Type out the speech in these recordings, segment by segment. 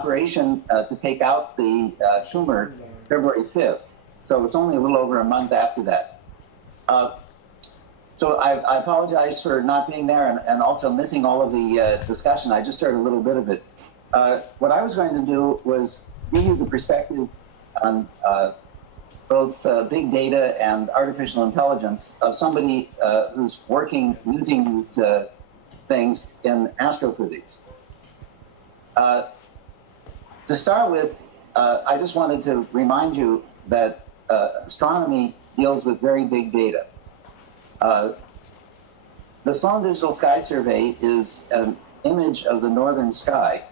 operation to take out the tumor February 5th. So it's only a little over a month after that. So I apologize for not being there and also missing all of the discussion. I just heard a little bit of it. What I was going to do was give you the perspective on both big data and artificial intelligence of somebody who's working using these things in astrophysics. To start with, I just wanted to remind you that astronomy deals with very big data. The Sloan Digital Sky Survey is an image of the northern sky.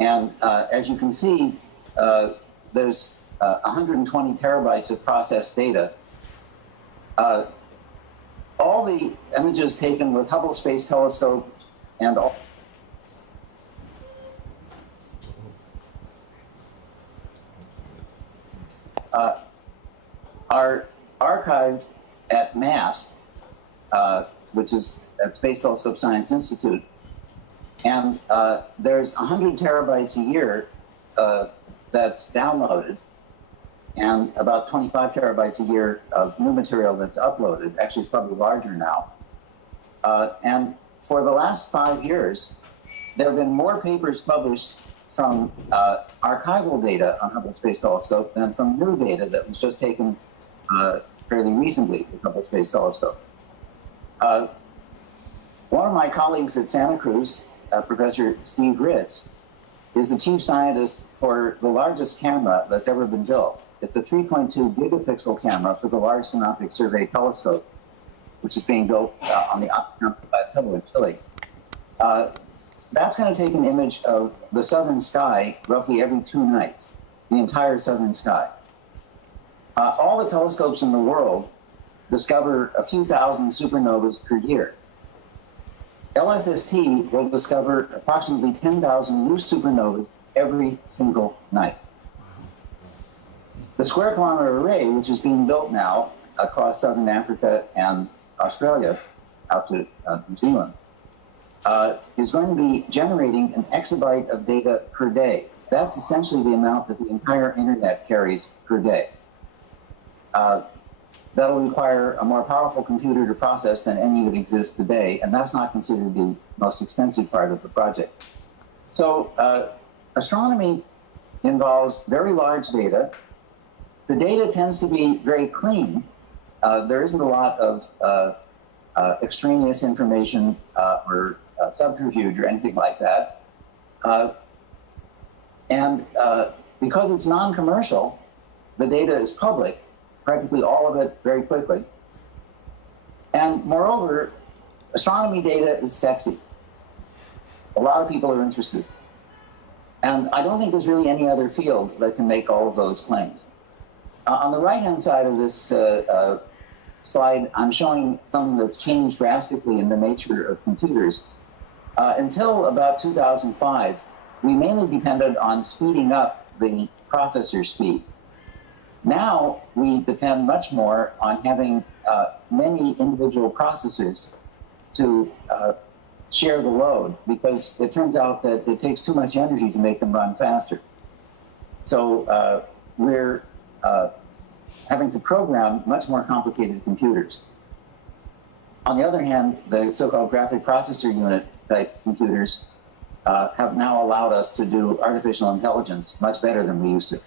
And as you can see, there's 120 terabytes of processed data. All the images taken with Hubble Space Telescope and all are archived at MAST, which is at Space Telescope Science Institute. And there's 100 terabytes a year that's downloaded, and about 25 terabytes a year of new material that's uploaded. Actually, it's probably larger now. And for the last 5 years, there have been more papers published from archival data on Hubble Space Telescope than from new data that was just taken fairly recently with Hubble Space Telescope. One of my colleagues at Santa Cruz, Professor Steve Ritz, is the chief scientist for the largest camera that's ever been built. It's a 3.2 gigapixel camera for the Large Synoptic Survey Telescope, which is being built on the Atacama Plateau in Chile. That's going to take an image of the southern sky roughly every 2 nights, the entire southern sky. All the telescopes in the world discover a few thousand supernovas per year. LSST will discover approximately 10,000 new supernovas every single night. The Square Kilometre Array, which is being built now across southern Africa and Australia out to New Zealand, is going to be generating an exabyte of data per day. That's essentially the amount that the entire internet carries per day. That'll require a more powerful computer to process than any that exists today, and that's not considered the most expensive part of the project. So astronomy involves very large data. The data tends to be very clean. There isn't a lot of extraneous information or subterfuge or anything like that. And because it's non-commercial, the data is public, practically all of it very quickly. And moreover, astronomy data is sexy. A lot of people are interested. And I don't think there's really any other field that can make all of those claims. On the right-hand side of this slide, I'm showing something that's changed drastically in the nature of computers. Until about 2005, we mainly depended on speeding up the processor speed. Now we depend much more on having many individual processors to share the load, because it turns out that it takes too much energy to make them run faster. So we're having to program much more complicated computers. On the other hand, the so-called graphic processor unit type computers have now allowed us to do artificial intelligence much better than we used to.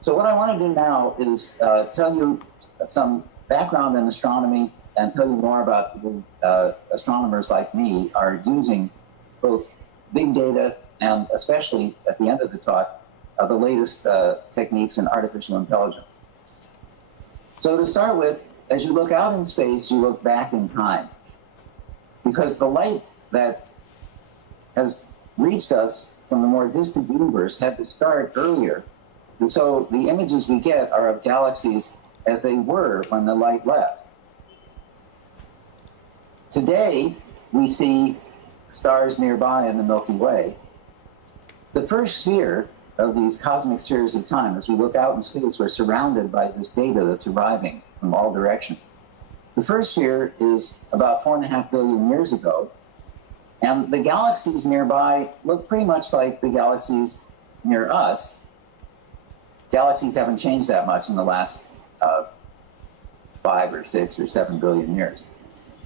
So what I want to do now is tell you some background in astronomy and tell you more about the astronomers like me are using both big data and especially at the end of the talk, the latest techniques in artificial intelligence. So to start with, as you look out in space, you look back in time, because the light that has reached us from the more distant universe had to start earlier. And so the images we get are of galaxies as they were when the light left. Today, we see stars nearby in the Milky Way. The first sphere of these cosmic spheres of time, as we look out in space, we're surrounded by this data that's arriving from all directions. The first sphere is about 4.5 billion years ago. And the galaxies nearby look pretty much like the galaxies near us. Galaxies haven't changed that much in the last 5 or 6 or 7 billion years.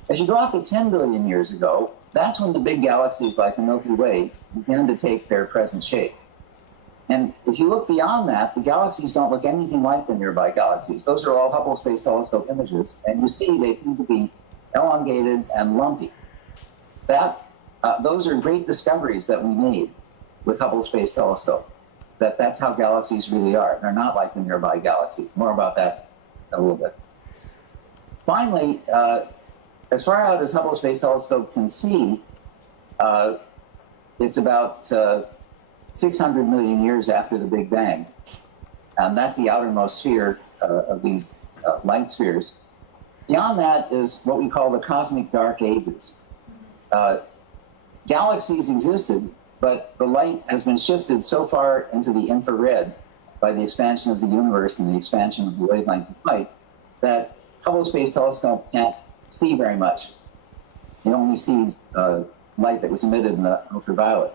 As you go out to 10 billion years ago, that's when the big galaxies like the Milky Way began to take their present shape. And if you look beyond that, the galaxies don't look anything like the nearby galaxies. Those are all Hubble Space Telescope images, and you see they seem to be elongated and lumpy. Those are great discoveries that we made with Hubble Space Telescope, that's how galaxies really are. They're not like the nearby galaxies. More about that in a little bit. Finally, as far out as Hubble Space Telescope can see, it's about 600 million years after the Big Bang. And that's the outermost sphere of these light spheres. Beyond that is what we call the cosmic dark ages. Galaxies existed, but the light has been shifted so far into the infrared by the expansion of the universe and the expansion of the wavelength of light that Hubble Space Telescope can't see very much. It only sees light that was emitted in the ultraviolet.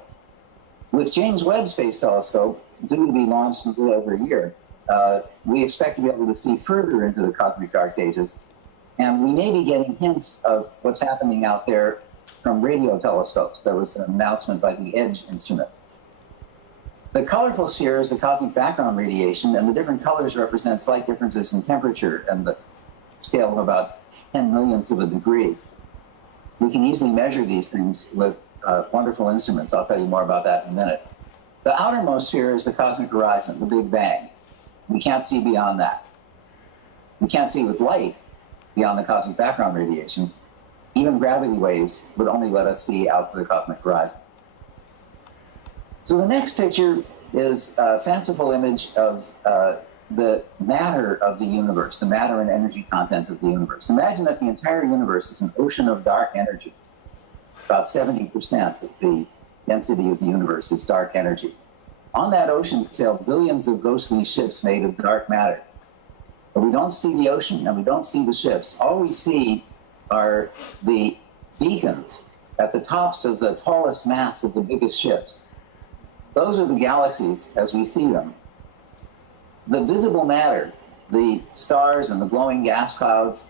With James Webb Space Telescope, due to be launched in a little over a year, we expect to be able to see further into the cosmic dark ages, and we may be getting hints of what's happening out there from radio telescopes. There was an announcement by the EDGE instrument. The colorful sphere is the cosmic background radiation, and the different colors represent slight differences in temperature and the scale of about 10 millionths of a degree. We can easily measure these things with wonderful instruments. I'll tell you more about that in a minute. The outermost sphere is the cosmic horizon, the Big Bang. We can't see beyond that. We can't see with light beyond the cosmic background radiation. Even gravity waves would only let us see out to the cosmic horizon. So the next picture is a fanciful image of the matter of the universe, the matter and energy content of the universe. Imagine that the entire universe is an ocean of dark energy. About 70% of the density of the universe is dark energy. On that ocean sail billions of ghostly ships made of dark matter. But we don't see the ocean and we don't see the ships. All we see are the beacons at the tops of the tallest masts of the biggest ships. Those are the galaxies as we see them. The visible matter, the stars and the glowing gas clouds,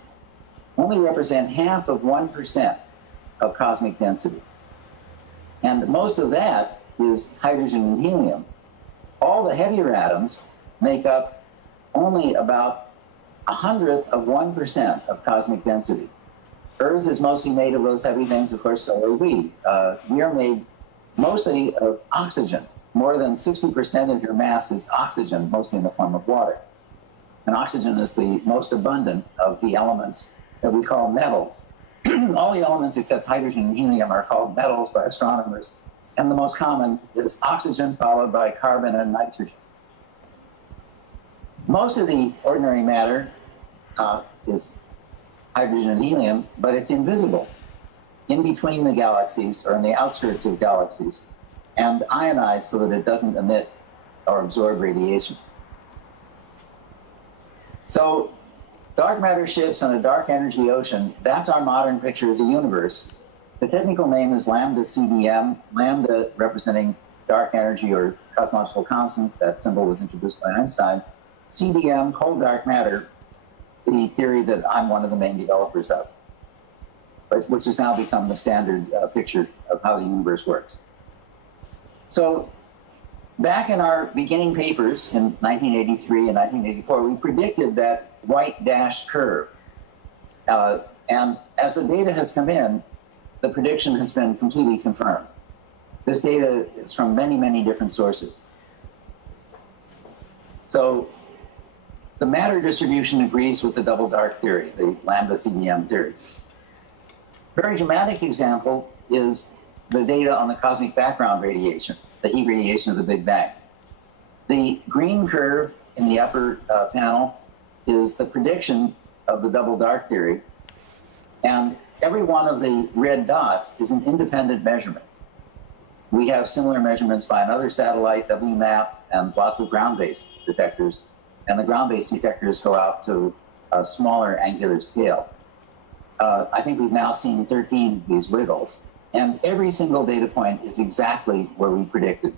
only represent half of 1% of cosmic density. And most of that is hydrogen and helium. All the heavier atoms make up only about 1/100 of 1% of cosmic density. Earth is mostly made of those heavy things, of course, so are we. We are made mostly of oxygen. More than 60% of your mass is oxygen, mostly in the form of water. And oxygen is the most abundant of the elements that we call metals. All the elements except hydrogen and helium are called metals by astronomers, and the most common is oxygen, followed by carbon and nitrogen. Most of the ordinary matter is hydrogen and helium, but it's invisible in between the galaxies or in the outskirts of galaxies, and ionized so that it doesn't emit or absorb radiation. So dark matter ships on a dark energy ocean, that's our modern picture of the universe. The technical name is lambda CDM, lambda representing dark energy or cosmological constant. That symbol was introduced by Einstein. CDM, cold dark matter, the theory that I'm one of the main developers of, which has now become the standard picture of how the universe works. So back in our beginning papers in 1983 and 1984, we predicted that white dashed curve. And as the data has come in, the prediction has been completely confirmed. This data is from many, many different sources. So the matter distribution agrees with the double dark theory, the lambda CDM theory. Very dramatic example is the data on the cosmic background radiation, the heat radiation of the Big Bang. The green curve in the upper panel is the prediction of the double dark theory, and every one of the red dots is an independent measurement. We have similar measurements by another satellite, WMAP, and lots of ground-based detectors, and the ground-based detectors go out to a smaller angular scale. I think we've now seen 13 of these wiggles, And every single data point is exactly where we predicted.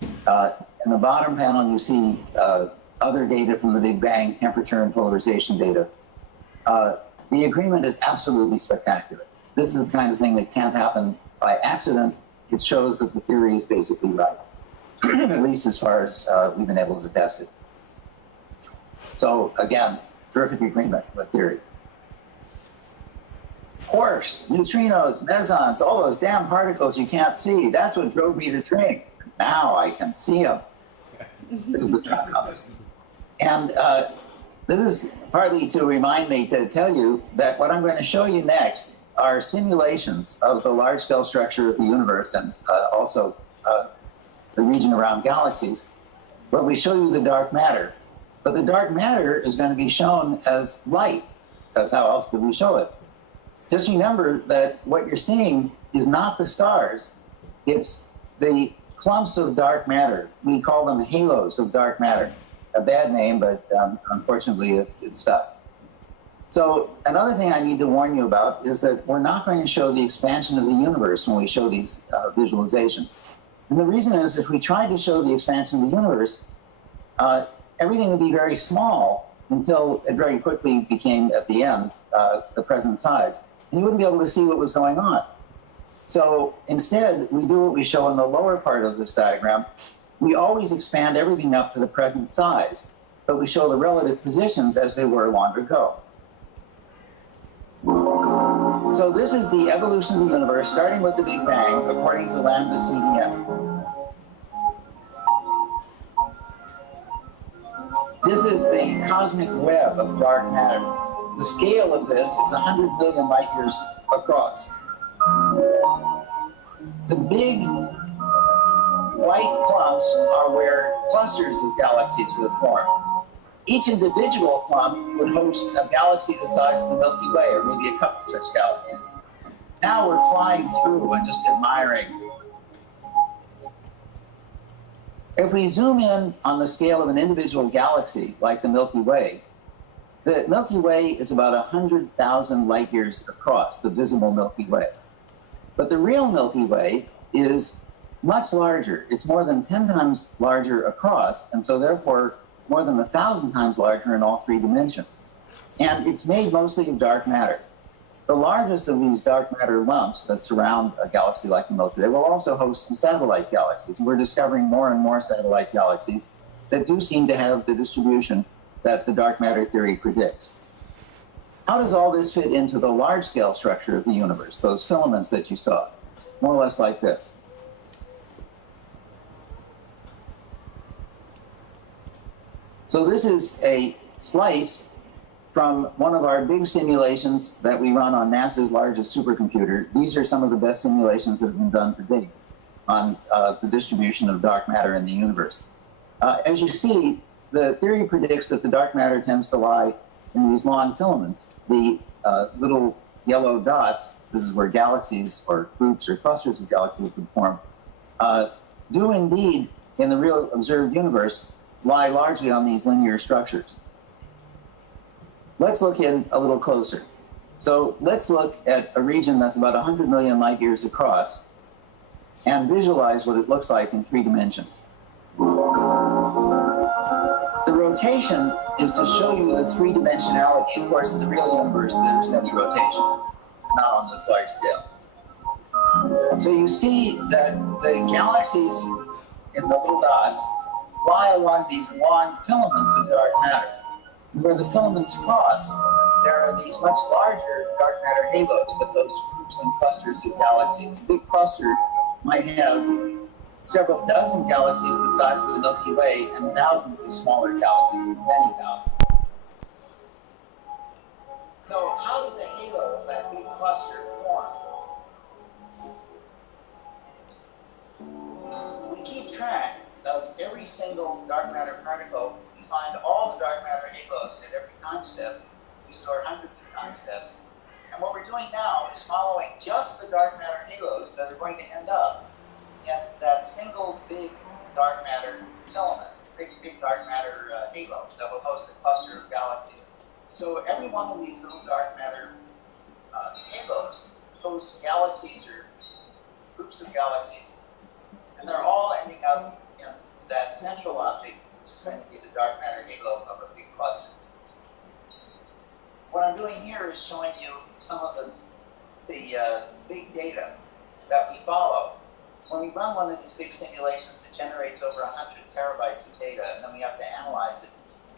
In the bottom panel, you see other data from the Big Bang, temperature and polarization data. The agreement is absolutely spectacular. This is the kind of thing that can't happen by accident. It shows that the theory is basically right, at least as far as we've been able to test it. So again, terrific agreement with theory. Quarks, neutrinos, mesons, all those damn particles you can't see. That's what drove me to drink. Now I can see them. This is the truth. And this is partly to remind me to tell you that what I'm going to show you next are simulations of the large-scale structure of the universe and also the region around galaxies. But we show you the dark matter. But the dark matter is going to be shown as light. That's how else could we show it? Just remember that what you're seeing is not the stars. It's the clumps of dark matter. We call them halos of dark matter. A bad name, but unfortunately it's stuck. So another thing I need to warn you about is that we're not going to show the expansion of the universe when we show these visualizations. And the reason is if we tried to show the expansion of the universe, everything would be very small until it very quickly became, at the end, the present size. And you wouldn't be able to see what was going on. So instead, we do what we show in the lower part of this diagram. We always expand everything up to the present size, but we show the relative positions as they were long ago. So this is the evolution of the universe, starting with the Big Bang, according to lambda CDM. This is the cosmic web of dark matter. The scale of this is 100 million light years across. The big white clumps are where clusters of galaxies would form. Each individual clump would host a galaxy the size of the Milky Way, or maybe a couple such galaxies. Now we're flying through and just admiring. If we zoom in on the scale of an individual galaxy, like the Milky Way is about 100,000 light years across, the visible Milky Way. But the real Milky Way is much larger. It's more than 10 times larger across, and so therefore more than 1,000 times larger in all three dimensions. And it's made mostly of dark matter. The largest of these dark matter lumps that surround a galaxy like the Milky Way will also host some satellite galaxies. We're discovering more and more satellite galaxies that do seem to have the distribution that the dark matter theory predicts. How does all this fit into the large-scale structure of the universe, those filaments that you saw? More or less like this. So this is a slice from one of our big simulations that we run on NASA's largest supercomputer. These are some of the best simulations that have been done to date on the distribution of dark matter in the universe. As you see, the theory predicts that the dark matter tends to lie in these long filaments. The little yellow dots, this is where galaxies or groups or clusters of galaxies would form, do indeed, in the real observed universe, lie largely on these linear structures. Let's look in a little closer. So let's look at a region that's about 100 million light years across and visualize what it looks like in 3 dimensions. The rotation is to show you the 3-dimensionality. Of course, in the real universe, there's any rotation, not on this large scale. So you see that the galaxies in the little dots lie along these long filaments of dark matter. Where the filaments cross, there are these much larger dark matter halos that host groups and clusters of galaxies. A big cluster might have several dozen galaxies the size of the Milky Way and thousands of smaller galaxies, many thousands. So how did the halo of that big cluster form? We keep track of every single dark matter particle. We find all the dark matter halos at every time step. We store hundreds of time steps. And what we're doing now is following just the dark matter halos that are going to end up in that single big dark matter filament, big dark matter halo that will host a cluster of galaxies. So every one of these little dark matter halos hosts galaxies or groups of galaxies, and they're all ending up in that central object, which is going to be the dark matter halo of a big cluster. What I'm doing here is showing you some of the big data that we follow. When we run one of these big simulations, it generates over 100 terabytes of data, and then we have to analyze it,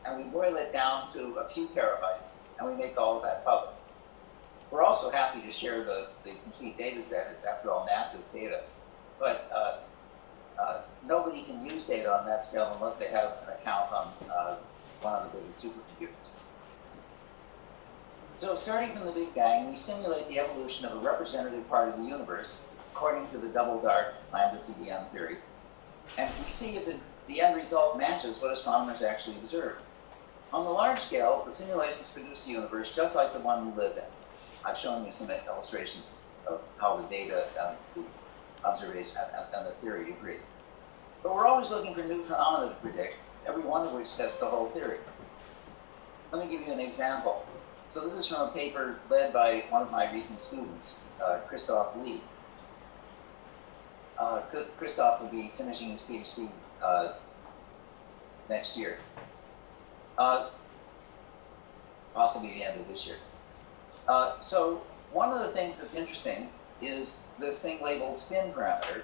and we boil it down to a few terabytes, and we make all of that public. We're also happy to share the complete data set. It's, after all, NASA's data. But nobody can use data on that scale unless they have an account on one of the biggest supercomputers. So starting from the Big Bang, we simulate the evolution of a representative part of the universe according to the double dark lambda CDM theory. And we see if the end result matches what astronomers actually observe. On the large scale, the simulations produce a universe just like the one we live in. I've shown you some illustrations of how the data, the observation, and the theory agree. But we're always looking for new phenomena to predict, every one of which tests the whole theory. Let me give you an example. So this is from a paper led by one of my recent students, Christoph Lee. Christoph will be finishing his PhD next year, possibly the end of this year. So one of the things that's interesting is this thing labeled spin parameter.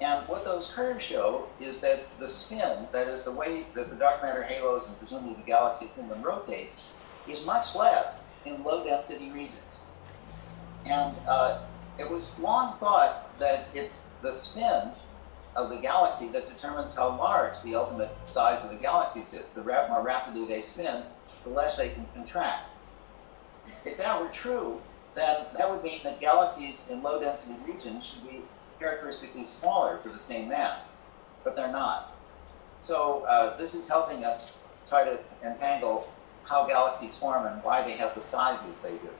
And what those curves show is that the spin, that is the way that the dark matter halos and presumably the galaxies in them rotate, is much less in low density regions. And it was long thought that it's the spin of the galaxy that determines how large the ultimate size of the galaxies is. The more rapidly they spin, the less they can contract. If that were true, then that would mean that galaxies in low density regions should be characteristically smaller for the same mass, but they're not. So this is helping us try to entangle how galaxies form and why they have the sizes they do.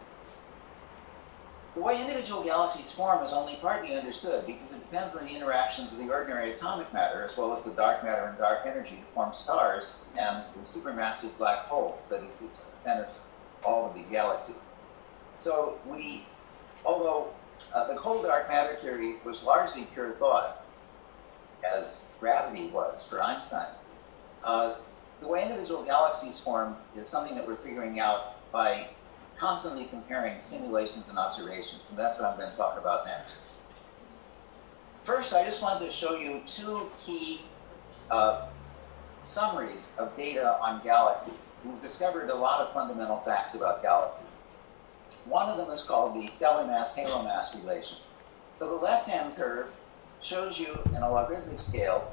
The way individual galaxies form is only partly understood because it depends on the interactions of the ordinary atomic matter as well as the dark matter and dark energy to form stars and the supermassive black holes that exist at the centers of all of the galaxies. So although the cold dark matter theory was largely pure thought, as gravity was for Einstein, the way individual galaxies form is something that we're figuring out by constantly comparing simulations and observations, and that's what I'm going to talk about next. First, I just wanted to show you two key summaries of data on galaxies. We've discovered a lot of fundamental facts about galaxies. One of them is called the stellar mass-halo mass relation. So the left-hand curve shows you in a logarithmic scale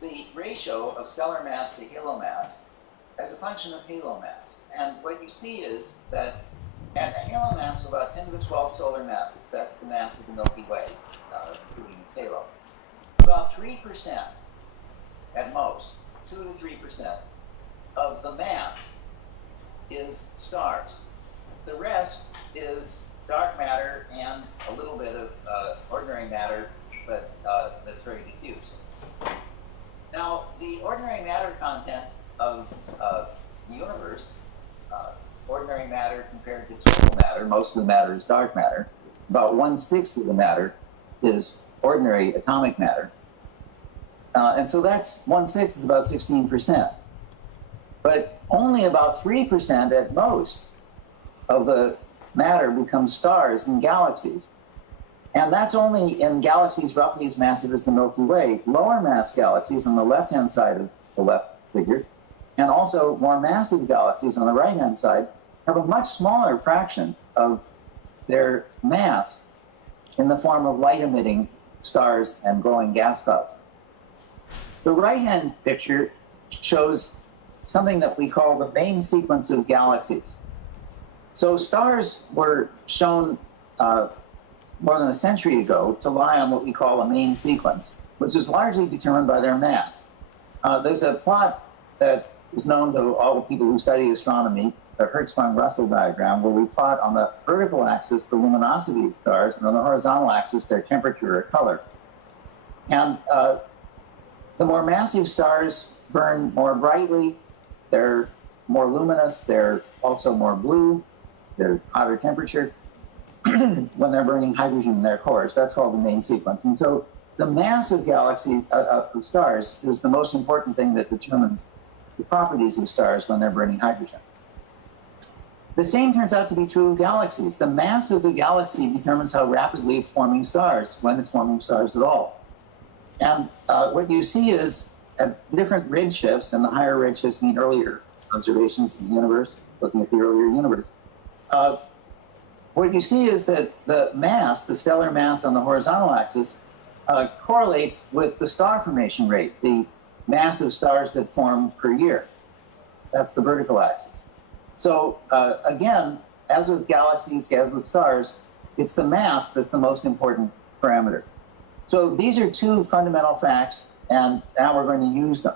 the ratio of stellar mass to halo mass as a function of halo mass. And what you see is that at a halo mass of about 10 to the 12 solar masses, that's the mass of the Milky Way, including its halo, about 3% at most, 2 to 3% of the mass is stars. The rest is dark matter and a little bit of ordinary matter, but that's very diffuse. Now, the ordinary matter content of the universe, ordinary matter compared to total matter, most of the matter is dark matter. About 1/6 of the matter is ordinary atomic matter. And so that's 1/6 is about 16%. But only about 3% at most of the matter becomes stars in galaxies. And that's only in galaxies roughly as massive as the Milky Way. Lower mass galaxies on the left-hand side of the left figure, and also more massive galaxies on the right-hand side, have a much smaller fraction of their mass in the form of light-emitting stars and glowing gas clouds. The right-hand picture shows something that we call the main sequence of galaxies. So stars were shown more than a century ago to lie on what we call a main sequence, which is largely determined by their mass. There's a plot that is known to all the people who study astronomy, the Hertzsprung-Russell diagram, where we plot on the vertical axis the luminosity of stars, and on the horizontal axis their temperature or color. And the more massive stars burn more brightly, they're more luminous, they're also more blue, they're hotter temperature. when they're burning hydrogen in their cores. That's called the main sequence. And so the mass of galaxies, of stars, is the most important thing that determines the properties of stars when they're burning hydrogen. The same turns out to be true of galaxies. The mass of the galaxy determines how rapidly it's forming stars, when it's forming stars at all. And what you see is at different redshifts, and the higher redshifts mean earlier observations in the universe, looking at the earlier universe. What you see is that the mass, the stellar mass on the horizontal axis, correlates with the star formation rate, the mass of stars that form per year. That's the vertical axis. So again, as with galaxies, as with stars, it's the mass that's the most important parameter. So these are two fundamental facts, and now we're going to use them.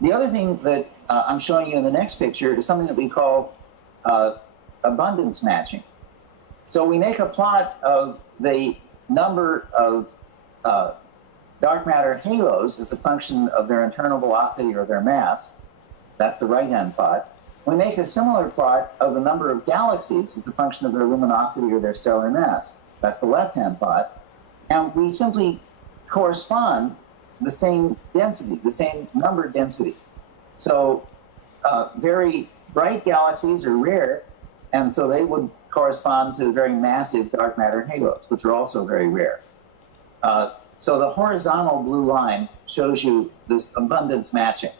The other thing that I'm showing you in the next picture is something that we call abundance matching. So we make a plot of the number of dark matter halos as a function of their internal velocity or their mass. That's the right-hand plot. We make a similar plot of the number of galaxies as a function of their luminosity or their stellar mass. That's the left-hand plot. And we simply correspond the same density, the same number density. So very bright galaxies are rare, and so they would correspond to very massive dark matter halos, which are also very rare. So the horizontal blue line shows you this abundance matching.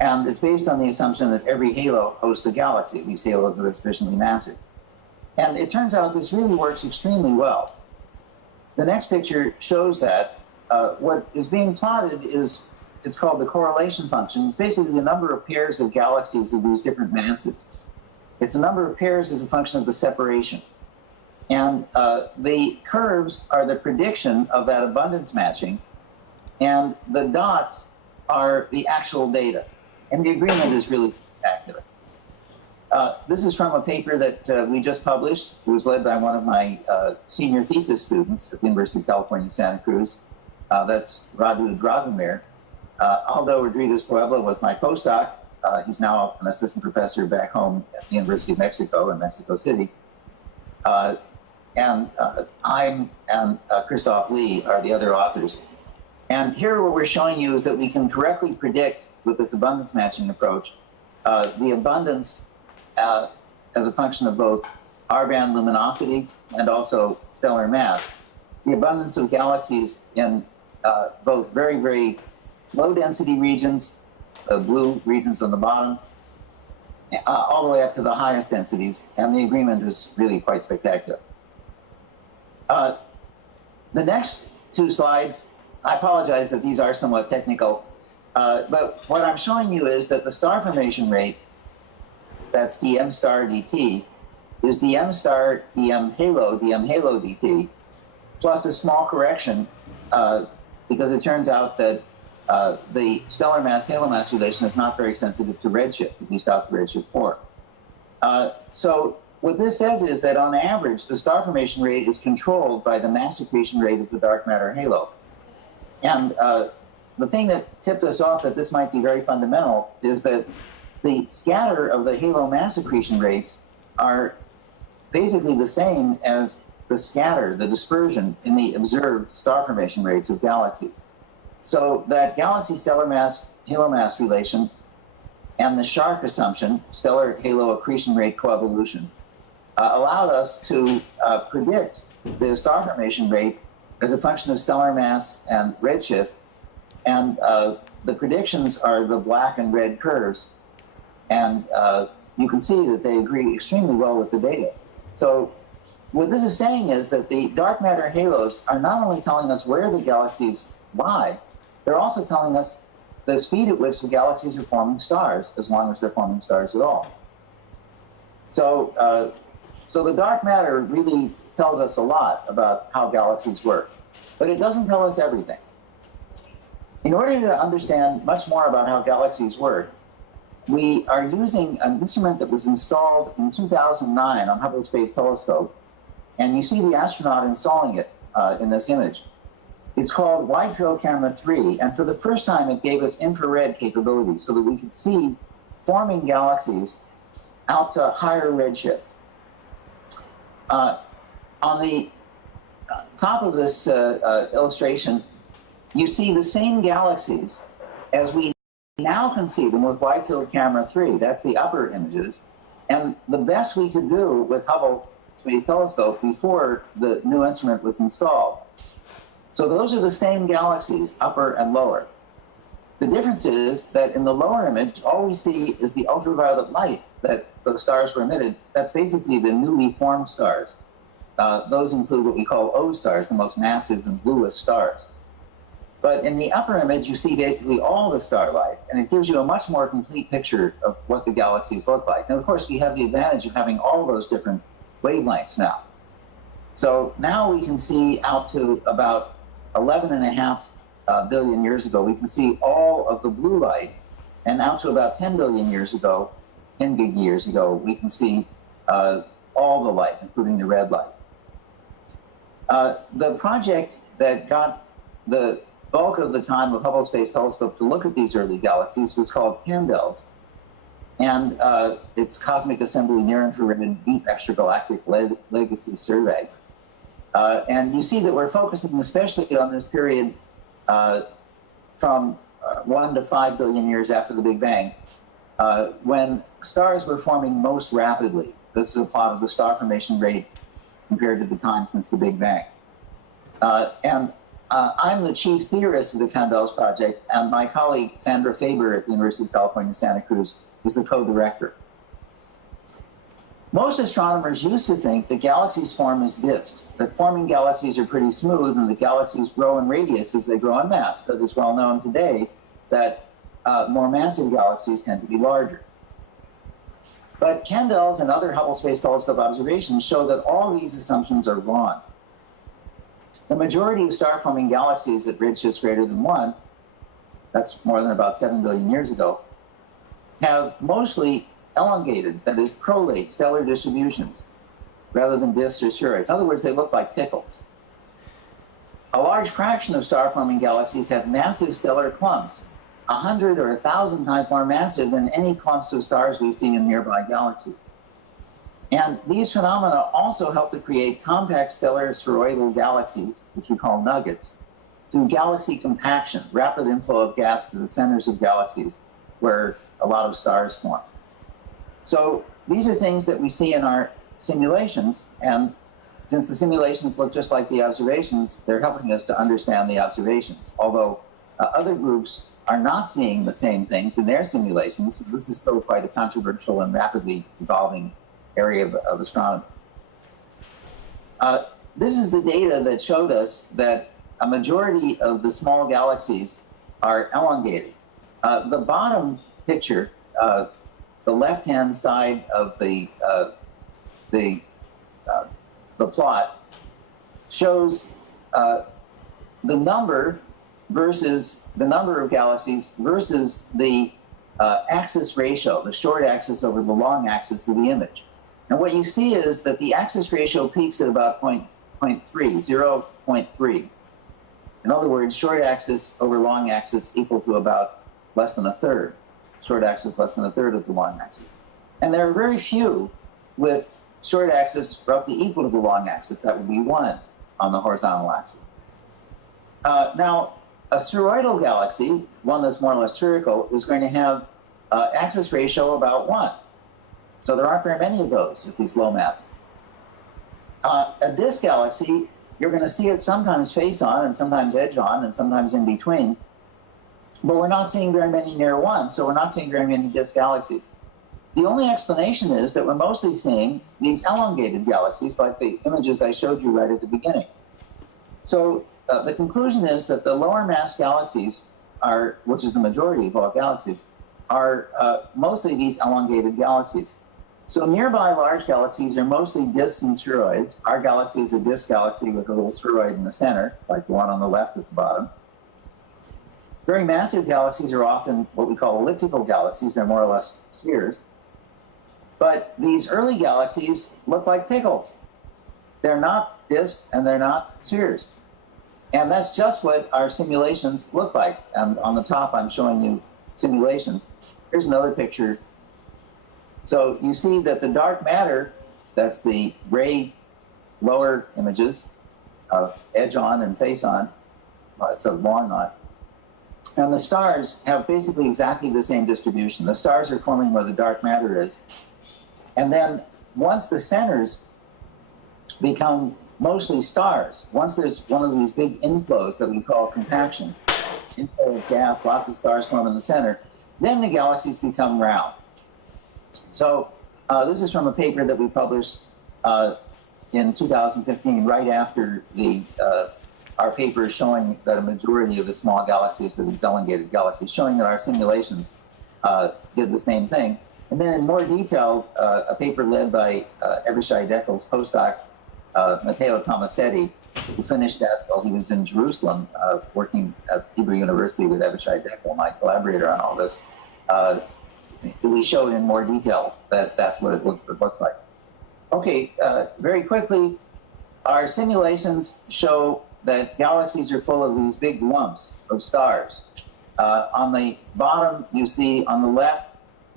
And it's based on the assumption that every halo hosts a galaxy, at least halos that are sufficiently massive. And it turns out this really works extremely well. The next picture shows that what is being plotted is, it's called the correlation function. It's basically the number of pairs of galaxies of these different masses. It's the number of pairs as a function of the separation. And the curves are the prediction of that abundance matching, and the dots are the actual data. And the agreement is really accurate. This is from a paper that we just published. It was led by one of my senior thesis students at the University of California, Santa Cruz. That's Radu Dragomir. Aldo Rodriguez Puebla was my postdoc. He's now an assistant professor back home at the University of Mexico in Mexico City. And I'm and Christoph Lee are the other authors. And here what we're showing you is that we can correctly predict with this abundance matching approach the abundance as a function of both R-band luminosity and also stellar mass, the abundance of galaxies in both very, very low density regions, the blue regions on the bottom, all the way up to the highest densities, and the agreement is really quite spectacular. The next two slides, I apologize that these are somewhat technical, but what I'm showing you is that the star formation rate, that's dm star dt, is dm star dm halo dt, plus a small correction, because it turns out that the stellar mass halo mass relation is not very sensitive to redshift, at least out to redshift 4. So what this says is that on average, the star formation rate is controlled by the mass accretion rate of the dark matter halo. And the thing that tipped us off that this might be very fundamental is that the scatter of the halo mass accretion rates are basically the same as the scatter, the dispersion in the observed star formation rates of galaxies. So that galaxy stellar mass halo mass relation and the Shark assumption, stellar halo accretion rate coevolution, allowed us to predict the star formation rate as a function of stellar mass and redshift. And the predictions are the black and red curves. And you can see that they agree extremely well with the data. So what this is saying is that the dark matter halos are not only telling us where the galaxies lie, they're also telling us the speed at which the galaxies are forming stars, as long as they're forming stars at all. So, so the dark matter really tells us a lot about how galaxies work, but it doesn't tell us everything. In order to understand much more about how galaxies work, we are using an instrument that was installed in 2009 on Hubble Space Telescope, and you see the astronaut installing it in this image. It's called Wide Field Camera 3, and for the first time it gave us infrared capabilities so that we could see forming galaxies out to higher redshift. On the top of this illustration, you see the same galaxies as we now can see them with wide field camera 3. That's the upper images. And the best we could do with Hubble Space Telescope before the new instrument was installed. So those are the same galaxies, upper and lower. The difference is that in the lower image, all we see is the ultraviolet light that the stars were emitted. That's basically the newly formed stars. Those include what we call O stars, the most massive and bluest stars. But in the upper image, you see basically all the starlight, and it gives you a much more complete picture of what the galaxies look like. And of course, we have the advantage of having all those different wavelengths now. So now we can see out to about 11.5 billion years ago, we can see all of the blue light, and out to about 10 billion years ago, 10 gig years ago, we can see all the light, including the red light. The project that got the bulk of the time of Hubble Space Telescope to look at these early galaxies was called CANDELS, and it's Cosmic Assembly Near Infrared Deep Extragalactic Legacy Survey. And you see that we're focusing especially on this period from 1 to 5 billion years after the Big Bang, when stars were forming most rapidly. This is a plot of the star formation rate compared to the time since the Big Bang. I'm the chief theorist of the CANDELS project, and my colleague Sandra Faber at the University of California, Santa Cruz is the co-director. Most astronomers used to think that galaxies form as disks, that forming galaxies are pretty smooth and that galaxies grow in radius as they grow in mass, but it's well known today that more massive galaxies tend to be larger. But CANDELS and other Hubble Space Telescope observations show that all these assumptions are wrong. The majority of star-forming galaxies at redshifts greater than 1, that's more than about 7 billion years ago, have mostly elongated, that is, prolate stellar distributions, rather than disks or spheroids. In other words, they look like pickles. A large fraction of star-forming galaxies have massive stellar clumps, 100 or 1,000 times more massive than any clumps of stars we see in nearby galaxies. And these phenomena also help to create compact stellar spheroidal galaxies, which we call nuggets, through galaxy compaction, rapid inflow of gas to the centers of galaxies where a lot of stars form. So these are things that we see in our simulations, and since the simulations look just like the observations, they're helping us to understand the observations. Although other groups are not seeing the same things in their simulations, this is still quite a controversial and rapidly evolving area of astronomy. This is the data that showed us that a majority of the small galaxies are elongated. The bottom picture, the left-hand side of the plot, shows the number versus the number of galaxies versus the axis ratio, the short axis over the long axis of the image. And what you see is that the axis ratio peaks at about 0.3. In other words, short axis over long axis equal to about less than a third. Short axis less than a third of the long axis. And there are very few with short axis roughly equal to the long axis. That would be 1 on the horizontal axis. Now, a spheroidal galaxy, one that's more or less spherical, is going to have axis ratio about 1. So there aren't very many of those at these low masses. A disk galaxy, you're going to see it sometimes face on and sometimes edge on and sometimes in between. But we're not seeing very many near 1, so we're not seeing very many disk galaxies. The only explanation is that we're mostly seeing these elongated galaxies, like the images I showed you right at the beginning. So the conclusion is that the lower mass galaxies are, which is the majority of all galaxies, are mostly these elongated galaxies. So nearby large galaxies are mostly disks and spheroids. Our galaxy is a disk galaxy with a little spheroid in the center, like the one on the left at the bottom. Very massive galaxies are often what we call elliptical galaxies. They're more or less spheres. But these early galaxies look like pickles. They're not disks and they're not spheres. And that's just what our simulations look like. And on the top, I'm showing you simulations. Here's another picture. So you see that the dark matter, that's the gray lower images, edge on and face on. It's a long knot. And the stars have basically exactly the same distribution. The stars are forming where the dark matter is. And then once the centers become mostly stars, once there's one of these big inflows that we call compaction, inflow of gas, lots of stars form in the center, then the galaxies become round. So this is from a paper that we published in 2015, right after our paper showing that a majority of the small galaxies are these elongated galaxies, showing that our simulations did the same thing. And then in more detail, a paper led by Avishai Deckel's postdoc, Matteo Tomasetti, who finished that while he was in Jerusalem, working at Hebrew University with Avishai Deckel, my collaborator on all this. We showed in more detail that that's what it looks like. Okay, very quickly, our simulations show that galaxies are full of these big lumps of stars. On the bottom, you see on the left,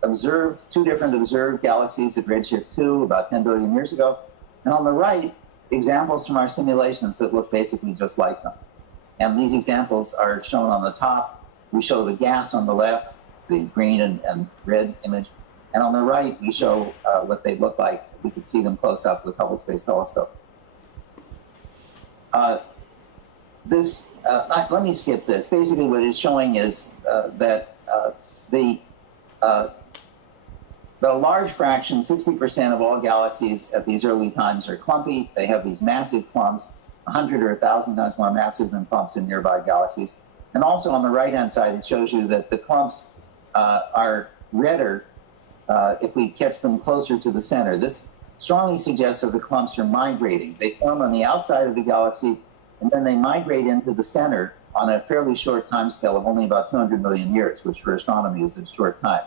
two different observed galaxies at redshift 2 about 10 billion years ago. And on the right, examples from our simulations that look basically just like them. And these examples are shown on the top. We show the gas on the left, the green and red image. And on the right, we show what they look like. We could see them close up with the Hubble Space Telescope. Let me skip this. Basically, what it's showing is that the large fraction, 60% of all galaxies at these early times are clumpy. They have these massive clumps, 100 or 1,000 times more massive than clumps in nearby galaxies. And also on the right-hand side, it shows you that the clumps are redder if we catch them closer to the center. This strongly suggests that the clumps are migrating. They form on the outside of the galaxy, and then they migrate into the center on a fairly short time scale of only about 200 million years, which for astronomy is a short time,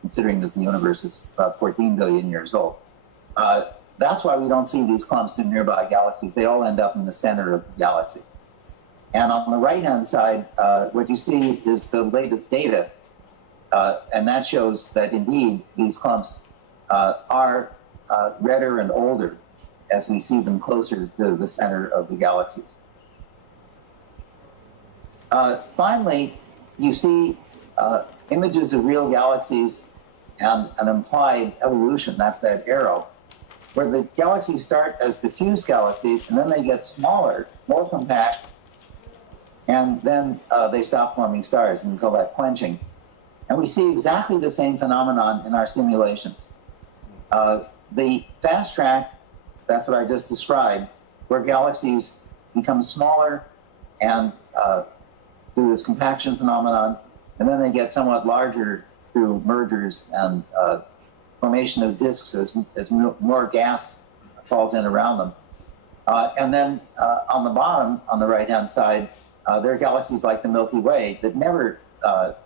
considering that the universe is about 14 billion years old. That's why we don't see these clumps in nearby galaxies. They all end up in the center of the galaxy. And on the right-hand side, what you see is the latest data, and that shows that indeed these clumps are redder and older as we see them closer to the center of the galaxies. Finally, you see images of real galaxies and an implied evolution, that's that arrow, where the galaxies start as diffuse galaxies and then they get smaller, more compact, and then they stop forming stars, and we call that quenching. And we see exactly the same phenomenon in our simulations. The fast track, that's what I just described, where galaxies become smaller and do this compaction phenomenon, and then they get somewhat larger through mergers and formation of disks as more gas falls in around them. And then on the bottom, on the right-hand side, there are galaxies like the Milky Way that never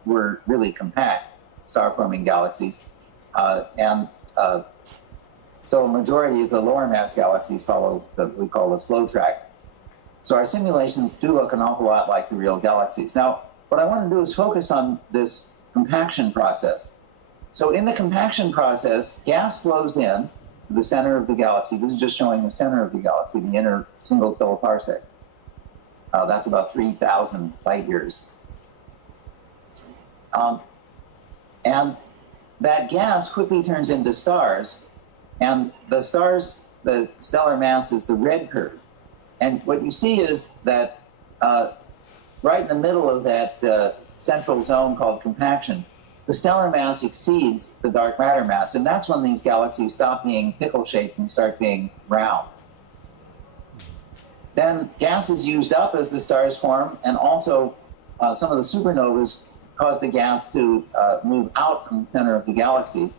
were really compact, star-forming galaxies. So a majority of the lower mass galaxies follow what we call the slow track. So our simulations do look an awful lot like the real galaxies. Now, what I want to do is focus on this compaction process. So in the compaction process, gas flows in to the center of the galaxy. This is just showing the center of the galaxy, the inner single kiloparsec. That's about 3,000 light years. And that gas quickly turns into stars. And the stars, the stellar mass is the red curve. And what you see is that right in the middle of that central zone called compaction, the stellar mass exceeds the dark matter mass. And that's when these galaxies stop being pickle-shaped and start being round. Then gas is used up as the stars form, and also some of the supernovas cause the gas to move out from the center of the galaxy.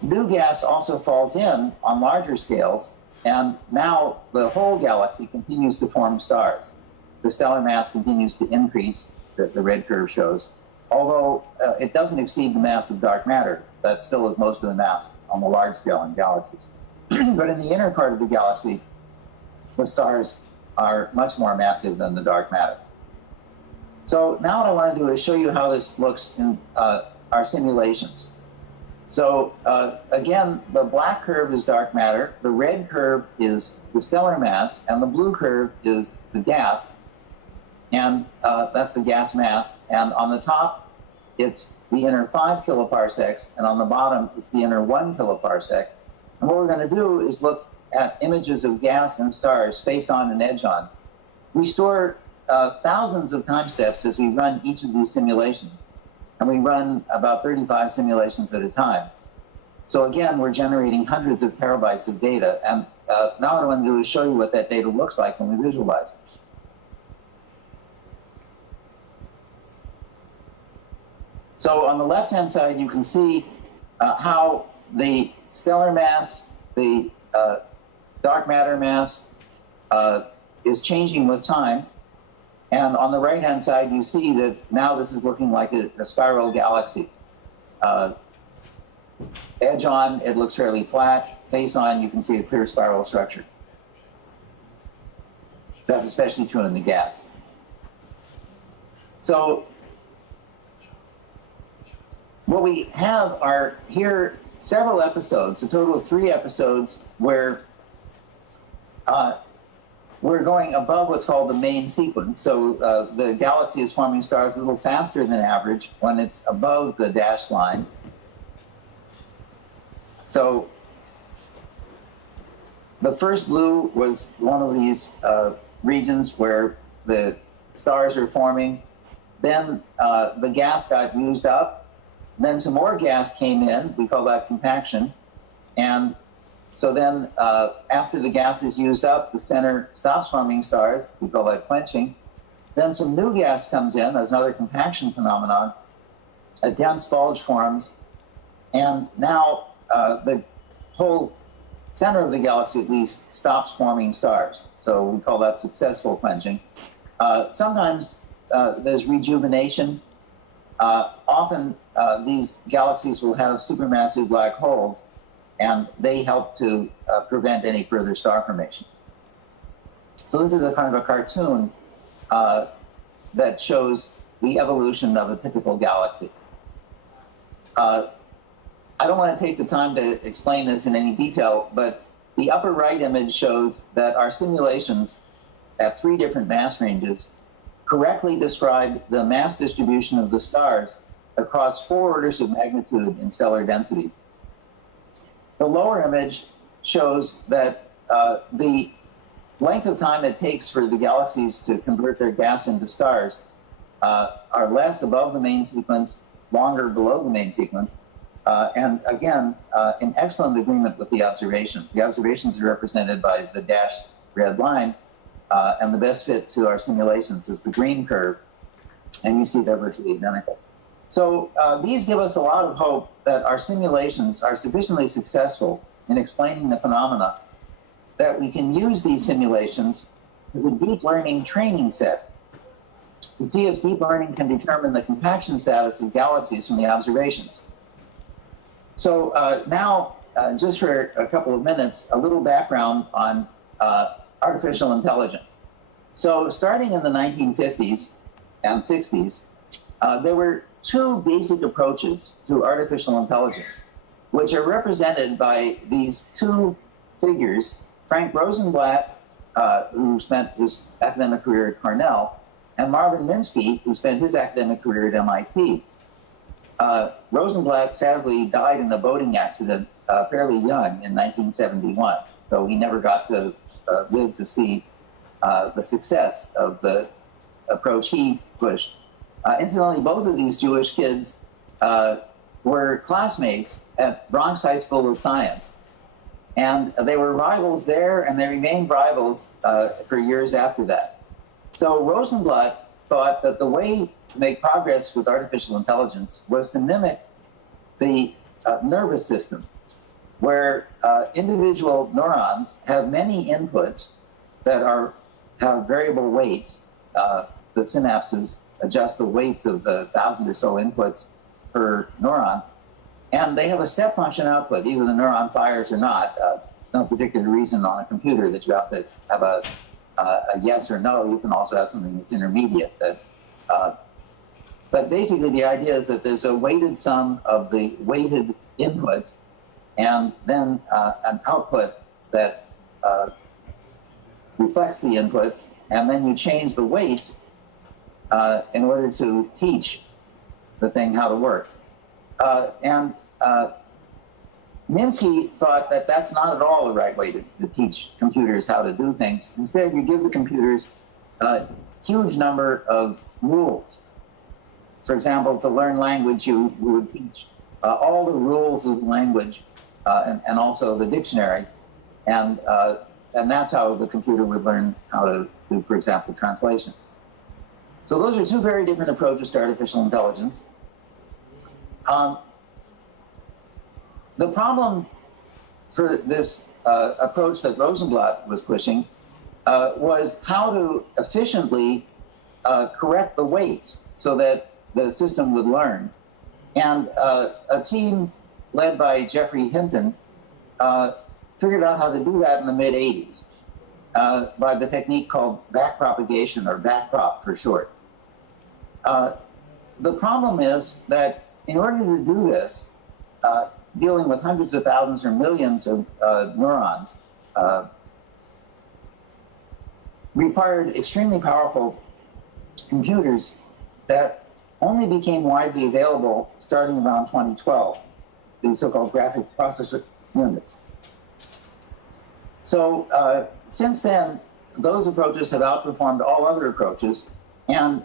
New gas also falls in on larger scales, and now the whole galaxy continues to form stars. The stellar mass continues to increase, the red curve shows, although it doesn't exceed the mass of dark matter. That still is most of the mass on the large scale in galaxies. But in the inner part of the galaxy, the stars are much more massive than the dark matter. So now what I want to do is show you how this looks in our simulations. So again, the black curve is dark matter, the red curve is the stellar mass, and the blue curve is the gas. And that's the gas mass. And on the top, it's the inner 5 kiloparsecs, and on the bottom, it's the inner 1 kiloparsec. And what we're going to do is look at images of gas and stars face on and edge on. We store thousands of time steps as we run each of these simulations. And we run about 35 simulations at a time. So again, we're generating hundreds of terabytes of data. And now what I want to do is show you what that data looks like when we visualize it. So on the left-hand side, you can see how the stellar mass, the dark matter mass, is changing with time. And on the right-hand side, you see that now this is looking like a spiral galaxy. Edge on, it looks fairly flat. Face on, you can see a clear spiral structure. That's especially true in the gas. So what we have are here several episodes, a total of 3 episodes, where we're going above what's called the main sequence. So the galaxy is forming stars a little faster than average when it's above the dashed line. So the first blue was one of these regions where the stars are forming. Then the gas got used up. Then some more gas came in. We call that compaction. And so then after the gas is used up, the center stops forming stars. We call that quenching. Then some new gas comes in. There's another compaction phenomenon. A dense bulge forms. And now the whole center of the galaxy, at least, stops forming stars. So we call that successful quenching. Sometimes there's rejuvenation. Often these galaxies will have supermassive black holes, and they help to prevent any further star formation. So this is a kind of a cartoon that shows the evolution of a typical galaxy. I don't want to take the time to explain this in any detail, but the upper right image shows that our simulations at 3 different mass ranges correctly describe the mass distribution of the stars across 4 orders of magnitude in stellar density. The lower image shows that the length of time it takes for the galaxies to convert their gas into stars are less above the main sequence, longer below the main sequence, and again, in excellent agreement with the observations. The observations are represented by the dashed red line, and the best fit to our simulations is the green curve, and you see they're virtually identical. So these give us a lot of hope that our simulations are sufficiently successful in explaining the phenomena that we can use these simulations as a deep learning training set to see if deep learning can determine the compaction status of galaxies from the observations. So now, just for a couple of minutes, a little background on artificial intelligence. So starting in the 1950s and 60s, there were 2 basic approaches to artificial intelligence, which are represented by these 2 figures, Frank Rosenblatt, who spent his academic career at Cornell, and Marvin Minsky, who spent his academic career at MIT. Rosenblatt sadly died in a boating accident fairly young in 1971, though he never got to live to see the success of the approach he pushed. Incidentally, both of these Jewish kids were classmates at Bronx High School of Science. And they were rivals there, and they remained rivals for years after that. So Rosenblatt thought that the way to make progress with artificial intelligence was to mimic the nervous system, where individual neurons have many inputs that have variable weights. The synapses adjust the weights of the 1,000 or so inputs per neuron, and they have a step function output. Either the neuron fires or not. No particular reason on a computer that you have to have a But basically the idea is that there's a weighted sum of the weighted inputs and then an output that reflects the inputs, and then you change the weights in order to teach the thing how to work. Minsky thought that that's not at all the right way to teach computers how to do things. Instead, you give the computers a huge number of rules. For example, to learn language, you would teach all the rules of language and also the dictionary. And that's how the computer would learn how to do, for example, translation. So those are two very different approaches to artificial intelligence. The problem for this approach that Rosenblatt was pushing was how to efficiently correct the weights so that the system would learn. And a team led by Geoffrey Hinton figured out how to do that in the mid-'80s by the technique called backpropagation, or backprop for short. The problem is that in order to do this, dealing with hundreds of thousands or millions of neurons required extremely powerful computers that only became widely available starting around 2012, the so-called graphic processor units. So since then, those approaches have outperformed all other approaches, and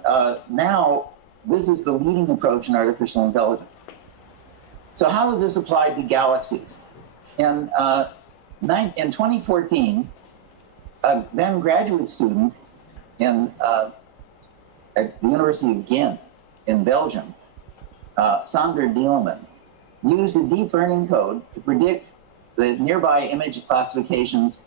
now this is the leading approach in artificial intelligence. So how is this applied to galaxies? In 2014, a then graduate student at the University of Ghent in Belgium, Sander Dieleman, used a deep learning code to predict the nearby image classifications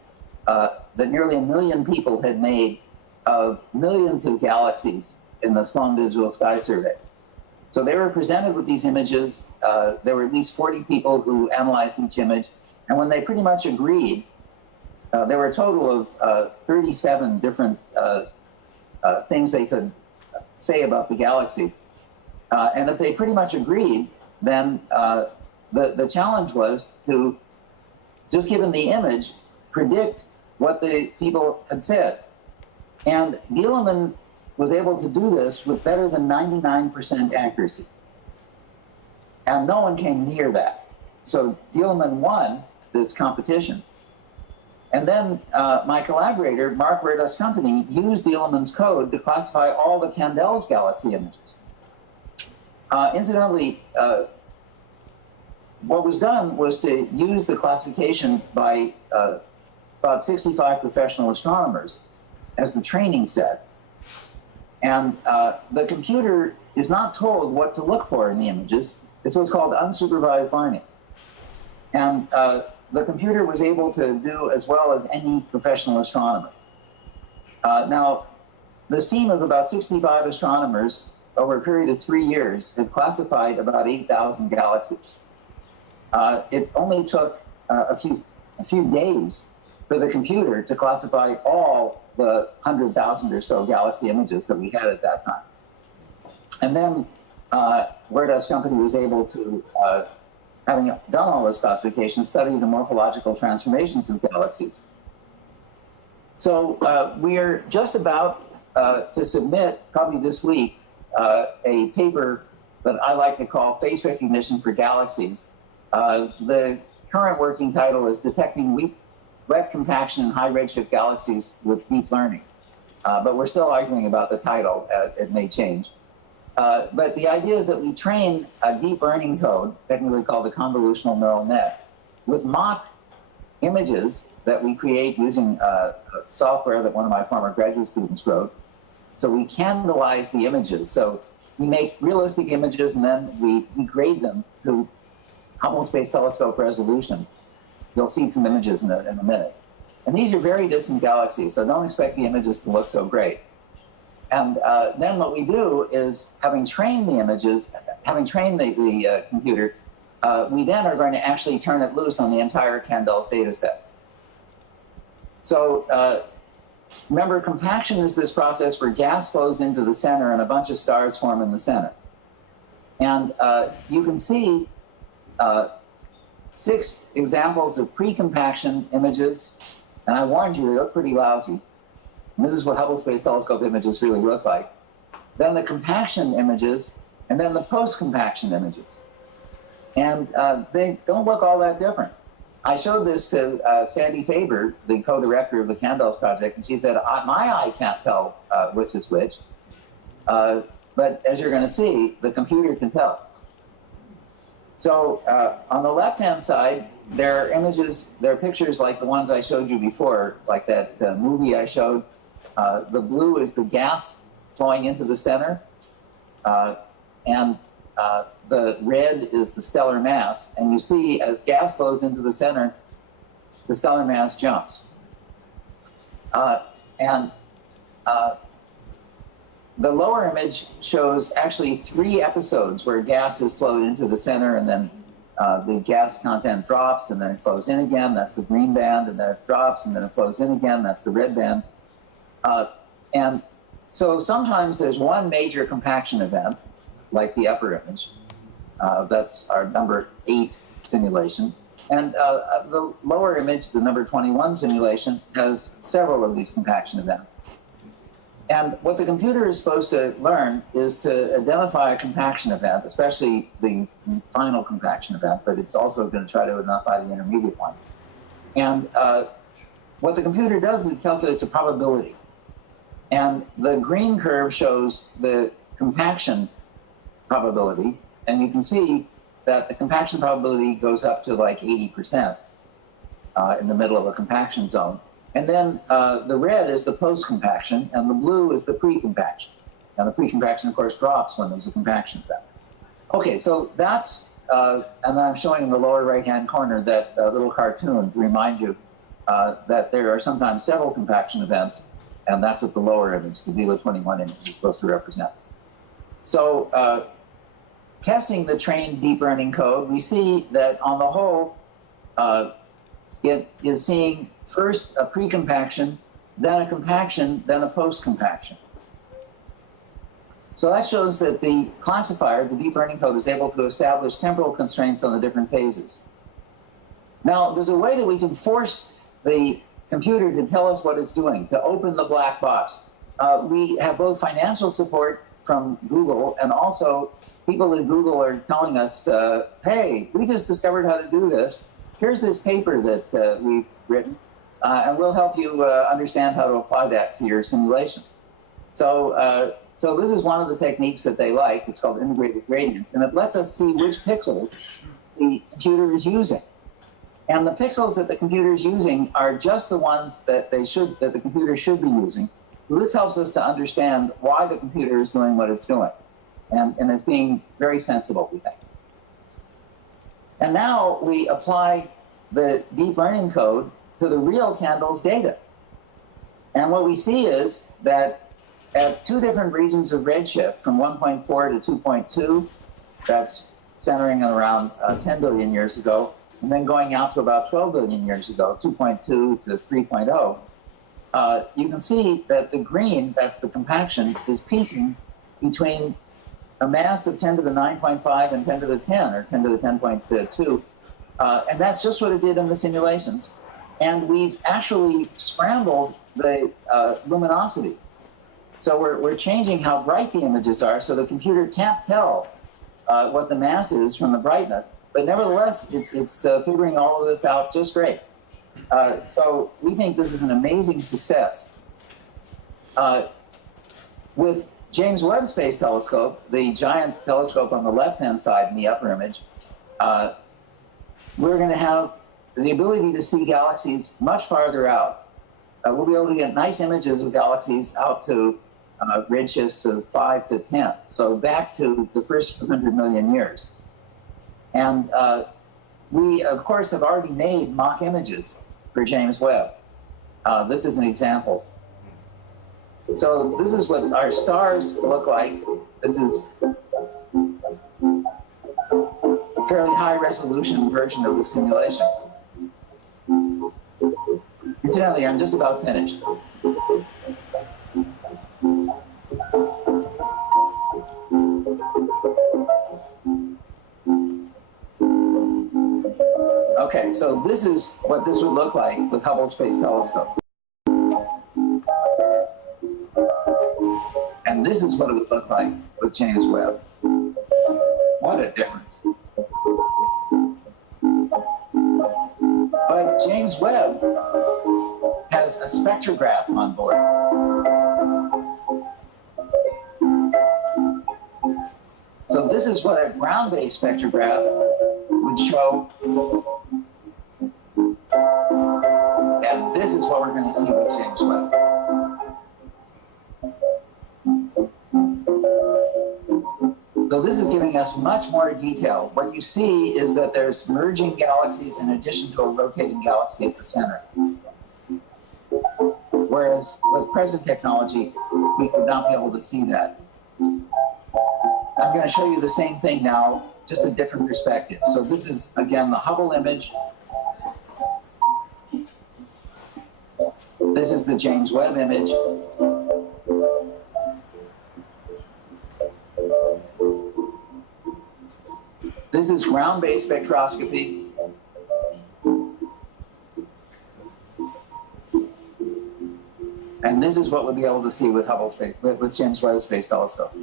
that nearly 1 million people had made of millions of galaxies in the Sloan Digital Sky Survey. So they were presented with these images. There were at least 40 people who analyzed each image. And when they pretty much agreed, there were a total of 37 different things they could say about the galaxy. And if they pretty much agreed, then the challenge was to, just given the image, predict what the people had said. And Dieleman was able to do this with better than 99% accuracy. And no one came near that. So Dieleman won this competition. And then my collaborator, Mark Werda's company, used Dieleman's code to classify all the Candel's galaxy images. Incidentally, what was done was to use the classification by about 65 professional astronomers as the training set. And the computer is not told what to look for in the images. It's what's called unsupervised learning. And the computer was able to do as well as any professional astronomer. Now, this team of about 65 astronomers over a period of 3 years had classified about 8,000 galaxies. It only took a few days for the computer to classify all the 100,000 or so galaxy images that we had at that time. And then Werda's company was able to, having done all those classifications, study the morphological transformations of galaxies. So we are just about to submit, probably this week, a paper that I like to call Face Recognition for Galaxies. The current working title is Detecting Wet Compaction in High Redshift Galaxies with Deep Learning. But we're still arguing about the title. It may change. But the idea is that we train a deep learning code, technically called a convolutional neural net, with mock images that we create using software that one of my former graduate students wrote. So we candleize the images. So we make realistic images and then we degrade them to Hubble Space Telescope resolution. You'll see some images in a minute. And these are very distant galaxies, so don't expect the images to look so great. And then what we do is, having trained the images, having trained the computer, we then are going to actually turn it loose on the entire Candel's data set. So remember, compaction is this process where gas flows into the center and a bunch of stars form in the center. And you can see 6 examples of pre-compaction images. And I warned you, they look pretty lousy. And this is what Hubble Space Telescope images really look like. Then the compaction images, and then the post-compaction images. And they don't look all that different. I showed this to Sandy Faber, the co-director of the Candles project, and she said, my eye can't tell which is which. But as you're going to see, the computer can tell. So on the left-hand side, there are images, there are pictures like the ones I showed you before, like that movie I showed. The blue is the gas flowing into the center, and the red is the stellar mass. And you see, as gas flows into the center, the stellar mass jumps. The lower image shows actually 3 episodes where gas is flowed into the center, and then the gas content drops, and then it flows in again. That's the green band, and then it drops, and then it flows in again. That's the red band. And so sometimes there's one major compaction event, like the upper image. That's our number 8 simulation. And the lower image, the number 21 simulation, has several of these compaction events. And what the computer is supposed to learn is to identify a compaction event, especially the final compaction event, but it's also going to try to identify the intermediate ones. And what the computer does is it calculates a probability. And the green curve shows the compaction probability, and you can see that the compaction probability goes up to like 80% in the middle of a compaction zone. And then the red is the post-compaction, and the blue is the pre-compaction. And the pre-compaction, of course, drops when there's a compaction event. Okay, so that's, and I'm showing in the lower right-hand corner that little cartoon to remind you that there are sometimes several compaction events, and that's what the lower image, the Vela 21 image, is supposed to represent. So testing the trained deep learning code, we see that on the whole, it is seeing first a pre-compaction, then a compaction, then a post-compaction. So that shows that the classifier, the deep learning code, is able to establish temporal constraints on the different phases. Now, there's a way that we can force the computer to tell us what it's doing, to open the black box. We have both financial support from Google, and also people at Google are telling us, hey, we just discovered how to do this. Here's this paper that we've written, and we'll help you understand how to apply that to your simulations. So, so this is one of the techniques that they like. It's called integrated gradients, and it lets us see which pixels the computer is using. And the pixels that the computer is using are just the ones that the computer should be using. So this helps us to understand why the computer is doing what it's doing, and it's being very sensible, we think. And now we apply the deep learning code to the real Candles data. And what we see is that at 2 different regions of redshift, from 1.4 to 2.2, that's centering around 10 billion years ago, and then going out to about 12 billion years ago, 2.2 to 3.0, you can see that the green, that's the compaction, is peaking between a mass of 10 to the 9.5 and 10 to the 10, or 10 to the 10.2. And that's just what it did in the simulations. And we've actually scrambled the luminosity. So we're changing how bright the images are, so the computer can't tell what the mass is from the brightness. But nevertheless, it's figuring all of this out just great. So we think this is an amazing success. With James Webb Space Telescope, the giant telescope on the left-hand side in the upper image, we're going to have the ability to see galaxies much farther out. We'll be able to get nice images of galaxies out to redshifts of 5 to 10, so back to the first 100 million years. And we, of course, have already made mock images for James Webb. This is an example. So this is what our stars look like. This is a fairly high resolution version of the simulation. Incidentally, I'm just about finished. Okay, so this is what this would look like with Hubble Space Telescope. And this is what it would look like with James Webb. What a difference. But James Webb has a spectrograph on board. So this is what a ground-based spectrograph would show. And this is what we're going to see with James Webb. So this is giving us much more detail. What you see is that there's merging galaxies in addition to a rotating galaxy at the center. Whereas with present technology, we would not be able to see that. I'm going to show you the same thing now, just a different perspective. So this is, again, the Hubble image. This is the James Webb image. This is ground-based spectroscopy. And this is what we'll be able to see with Hubble Space, with James Webb Space Telescope.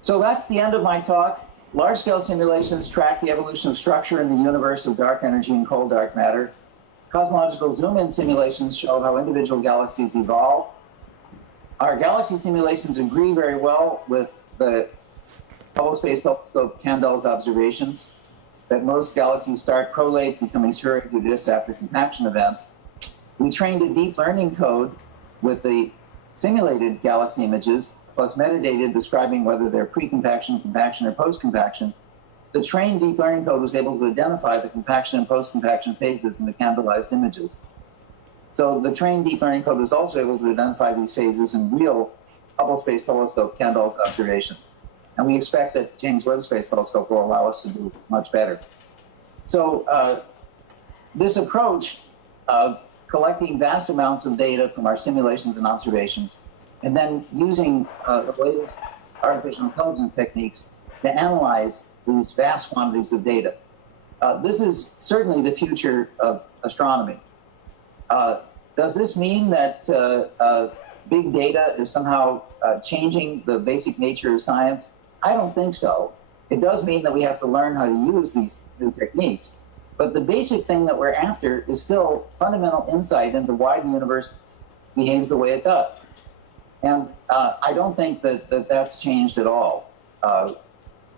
So that's the end of my talk. Large-scale simulations track the evolution of structure in the universe of dark energy and cold dark matter. Cosmological zoom-in simulations show how individual galaxies evolve. Our galaxy simulations agree very well with the Hubble Space Telescope Candle's observations that most galaxies start prolate, becoming spherical disks after compaction events. We trained a deep learning code with the simulated galaxy images, plus metadata describing whether they're pre-compaction, compaction, or post-compaction. The trained deep learning code was able to identify the compaction and post-compaction phases in the candlelized images. So the trained deep learning code was also able to identify these phases in real Hubble Space Telescope Candle's observations. And we expect that James Webb Space Telescope will allow us to do much better. So this approach of collecting vast amounts of data from our simulations and observations, and then using the latest artificial intelligence techniques to analyze these vast quantities of data. This is certainly the future of astronomy. Does this mean that big data is somehow changing the basic nature of science? I don't think so. It does mean that we have to learn how to use these new techniques. But the basic thing that we're after is still fundamental insight into why the universe behaves the way it does. And I don't think that that's changed at all.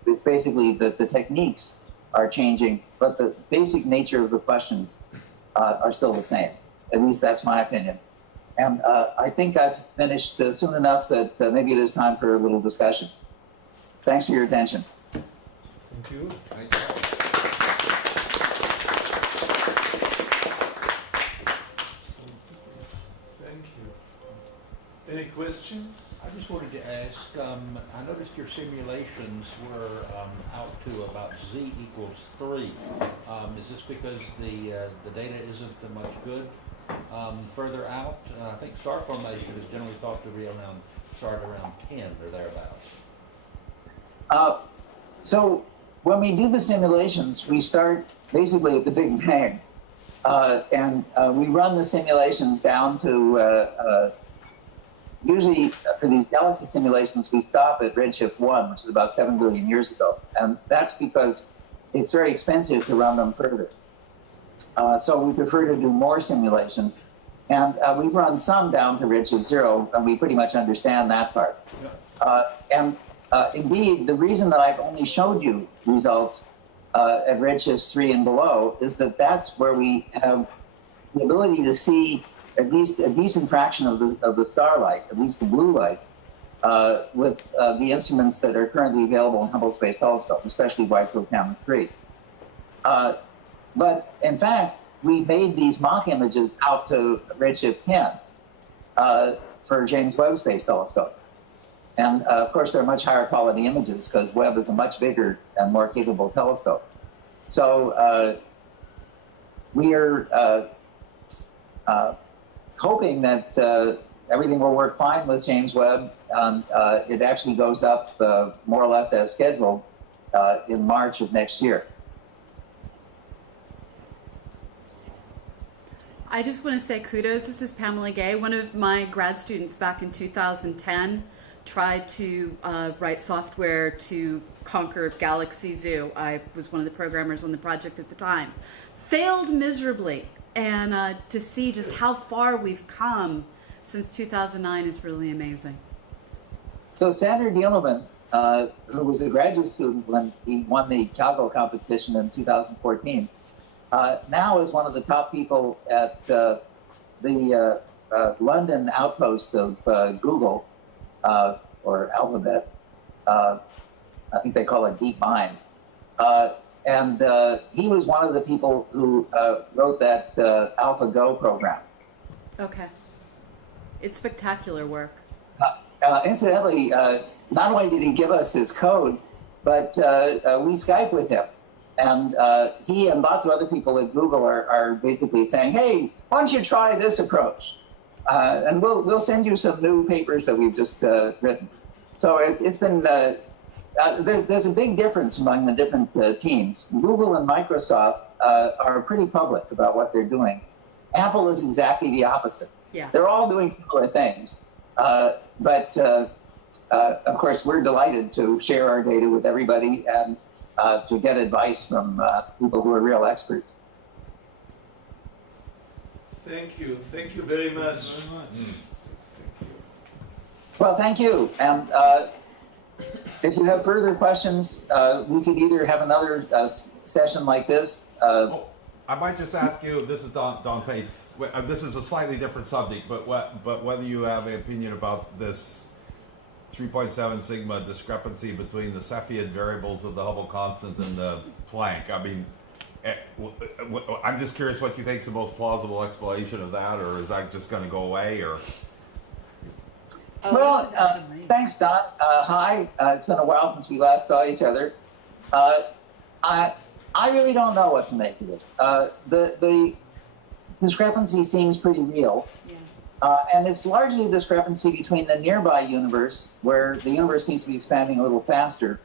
It's basically that the techniques are changing, but the basic nature of the questions are still the same. At least that's my opinion. And I think I've finished soon enough that maybe there's time for a little discussion. Thanks for your attention. Thank you. Thank you. Any questions? I just wanted to ask, I noticed your simulations were out to about z equals 3. Is this because the data isn't much good further out? I think star formation is generally thought to be start around 10 or thereabouts. So when we do the simulations, we start basically at the Big Bang. And we run the simulations down to usually for these galaxy simulations, we stop at redshift 1, which is about 7 billion years ago. And that's because it's very expensive to run them further. So we prefer to do more simulations. And we've run some down to redshift 0, and we pretty much understand that part. Indeed, the reason that I've only showed you results at redshifts 3 and below is that that's where we have the ability to see at least a decent fraction of the starlight, at least the blue light, with the instruments that are currently available in Hubble Space Telescope, especially Wide Field Camera 3. But in fact, we made these mock images out to redshift 10 for James Webb Space Telescope. And of course, they're much higher quality images because Webb is a much bigger and more capable telescope. So we are hoping that everything will work fine with James Webb. It actually goes up more or less as scheduled in March of next year. I just want to say kudos. This is Pamela Gay. One of my grad students back in 2010 tried to write software to conquer Galaxy Zoo. I was one of the programmers on the project at the time. Failed miserably. And to see just how far we've come since 2009 is really amazing. So Sander Dieleman, who was a graduate student when he won the Calgo competition in 2014, now is one of the top people at the London outpost of Google, or Alphabet. I think they call it DeepMind. And he was one of the people who wrote that AlphaGo program. Okay. It's spectacular work. Incidentally, not only did he give us his code, but we Skype with him. And he and lots of other people at Google are basically saying, hey, why don't you try this approach? And we'll send you some new papers that we've just written. So it's been, there's a big difference among the different teams. Google and Microsoft are pretty public about what they're doing. Apple is exactly the opposite. Yeah. They're all doing similar things. But of course, we're delighted to share our data with everybody and to get advice from people who are real experts. Thank you. Thank you very much. Well, thank you. And if you have further questions, we could either have another session like this. I might just ask you, this is Don Page, this is a slightly different subject, but whether you have an opinion about this 3.7 sigma discrepancy between the Cepheid variables of the Hubble constant and the Planck. I mean, I'm just curious what you think is the most plausible explanation of that, or is that just going to go away, or? Well, thanks, Don. Hi. It's been a while since we last saw each other. I really don't know what to make of it. The discrepancy seems pretty real. Yeah. And it's largely a discrepancy between the nearby universe, where the universe seems to be expanding a little faster,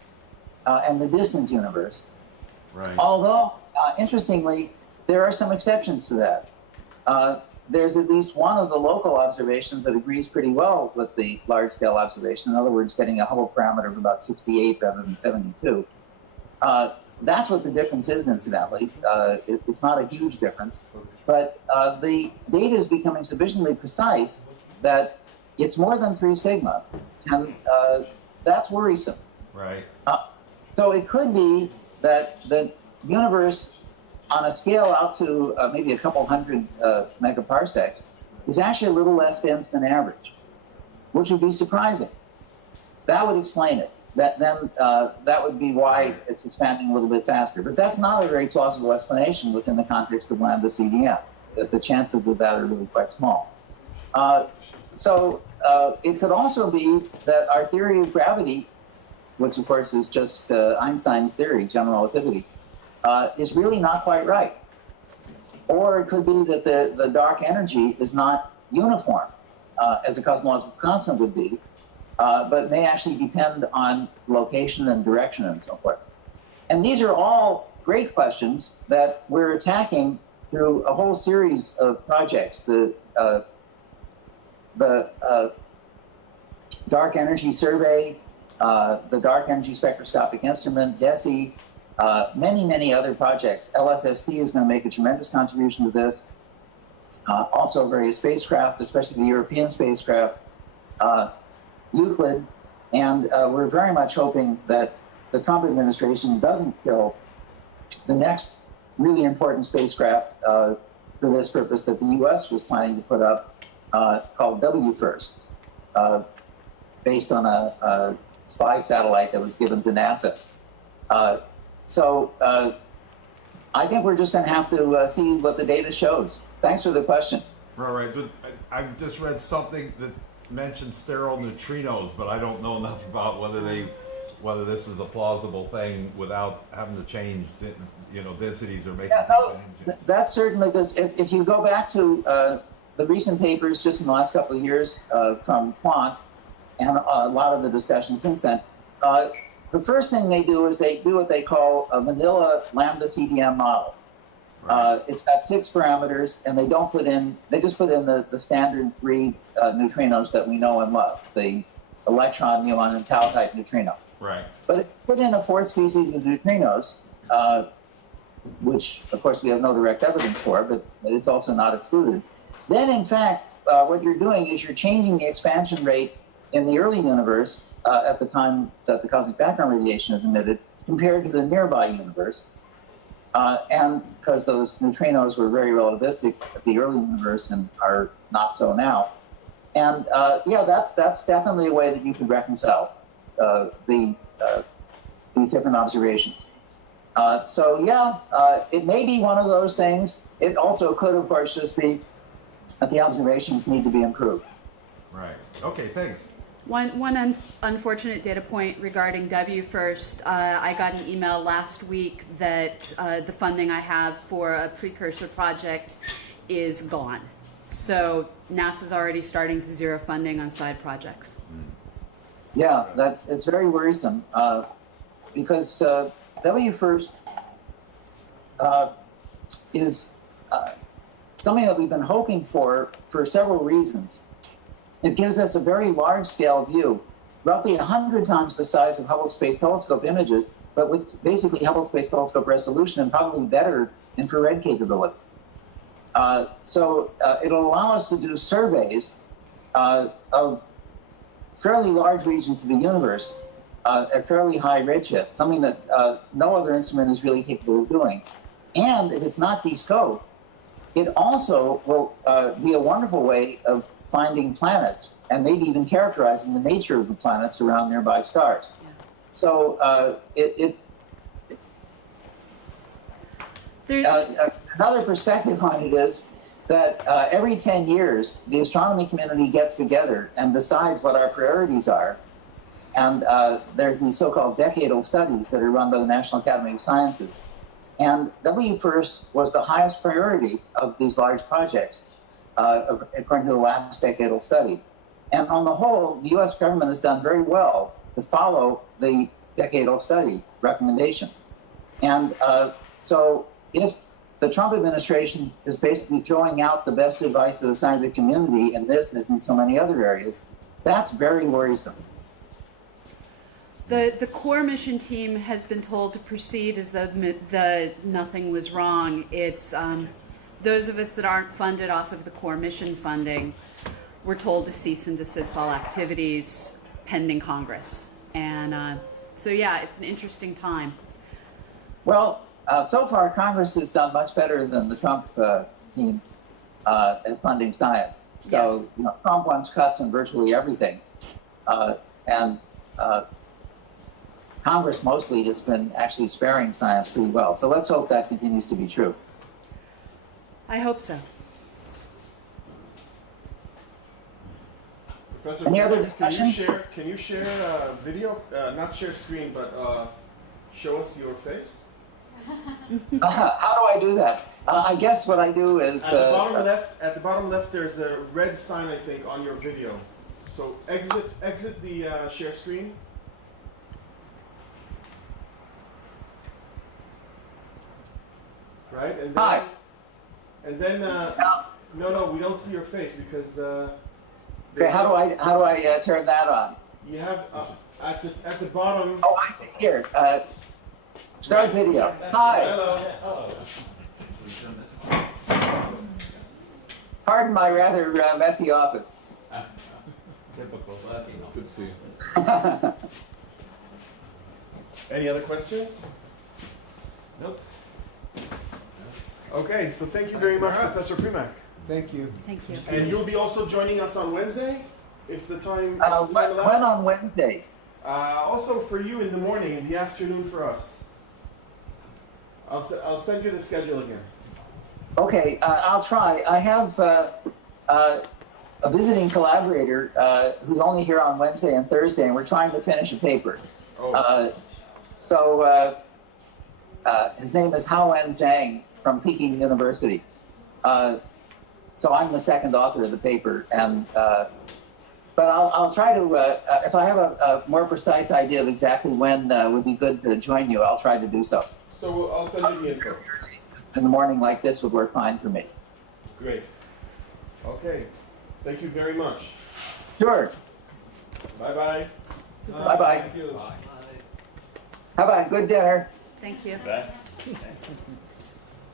and the distant universe. Right. Although, interestingly, there are some exceptions to that. There's at least one of the local observations that agrees pretty well with the large-scale observation. In other words, getting a Hubble parameter of about 68 rather than 72. That's what the difference is, incidentally. It's not a huge difference. But the data is becoming sufficiently precise that it's more than 3 sigma. And that's worrisome. Right. So it could be that the universe, on a scale out to maybe a couple hundred megaparsecs, is actually a little less dense than average, which would be surprising. That would explain it. That would be why it's expanding a little bit faster. But that's not a very plausible explanation within the context of lambda CDM. The chances of that are really quite small. So it could also be that our theory of gravity, which of course is just Einstein's theory, general relativity, is really not quite right. Or it could be that the dark energy is not uniform, as a cosmological constant would be, but may actually depend on location and direction and so forth. And these are all great questions that we're attacking through a whole series of projects. The Dark Energy Survey, the Dark Energy Spectroscopic Instrument, DESI, many, many other projects. LSST is going to make a tremendous contribution to this. Also various spacecraft, especially the European spacecraft, Euclid, and we're very much hoping that the Trump administration doesn't kill the next really important spacecraft for this purpose that the U.S. was planning to put up, called WFIRST, based on a spy satellite that was given to NASA. So I think we're just going to have to see what the data shows. Thanks for the question. Right. I've just read something that mentioned sterile neutrinos, but I don't know enough about whether this is a plausible thing without having to change, densities or making. That certainly does. If you go back to the recent papers just in the last couple of years from Planck and a lot of the discussion since then, the first thing they do is they do what they call a vanilla lambda CDM model. It's got 6 parameters, and they just put in the standard 3 neutrinos that we know and love, the electron, muon, and tau type neutrino. Right. But it put in a 4th species of neutrinos, which of course we have no direct evidence for, but it's also not excluded. Then in fact, what you're doing is you're changing the expansion rate in the early universe at the time that the cosmic background radiation is emitted compared to the nearby universe. And because those neutrinos were very relativistic at the early universe and are not so now. And yeah, that's definitely a way that you could reconcile these different observations. So yeah, it may be one of those things. It also could, of course, just be that the observations need to be improved. Right. Okay, thanks. One unfortunate data point regarding W first. I got an email last week that the funding I have for a precursor project is gone. So NASA's already starting to zero funding on side projects. Yeah, it's very worrisome because W first is something that we've been hoping for several reasons. It gives us a very large-scale view, roughly 100 times the size of Hubble Space Telescope images, but with basically Hubble Space Telescope resolution and probably better infrared capability. So it'll allow us to do surveys of fairly large regions of the universe at fairly high redshift, something that no other instrument is really capable of doing. And if it's not descoped, it also will be a wonderful way of finding planets and maybe even characterizing the nature of the planets around nearby stars. Yeah. So another perspective on it is that every 10 years, the astronomy community gets together and decides what our priorities are. And there's these so-called decadal studies that are run by the National Academy of Sciences. And WFIRST was the highest priority of these large projects, according to the last decadal study. And on the whole, the US government has done very well to follow the decadal study recommendations. And so if the Trump administration is basically throwing out the best advice of the scientific community in this as in so many other areas, that's very worrisome. The core mission team has been told to proceed as though nothing was wrong. It's those of us that aren't funded off of the core mission funding, we're told to cease and desist all activities pending Congress. And so yeah, it's an interesting time. Well, so far Congress has done much better than the Trump team at funding science. So Yes. you know, Trump wants cuts in virtually everything. And Congress mostly has been actually sparing science pretty well. So let's hope that continues to be true. I hope so. Professor, Any other can you discussion? can you share video, not share screen, but show us your face? How do I do that? I guess what I do is At the bottom left, there's a red sign, I think, on your video. So exit the share screen. Right, and then, Hi. And then no, we don't see your face because. Okay, how do I turn that on? You have at the bottom. Oh, I see. Here, start video. Hi. Hello. Pardon my rather messy office. Typical. Good to see you. Any other questions? Nope. Okay, so thank you very much, Professor Primack. Thank you. Thank you. And you'll be also joining us on Wednesday, if the time, When allows. on Wednesday? Also for you in the morning, in the afternoon for us. I'll send you the schedule again. Okay, I'll try. I have a visiting collaborator who's only here on Wednesday and Thursday, and we're trying to finish a paper. Oh. So his name is Hao-En Zhang from Peking University. so I'm the second author of the paper, and but I'll try to if I have a more precise idea of exactly when would be good to join you, I'll try to do so. So I'll send you the info. In the morning like this would work fine for me. Great. Okay. Thank you very much. Sure. Bye-bye. Bye-bye. Thank you. Have a good dinner. Thank you.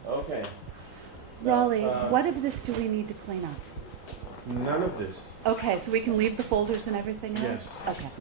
Okay. Raleigh, Uh, what of this do we need to clean up? None of this. Okay, so we can leave the folders and everything in? Yes. Okay.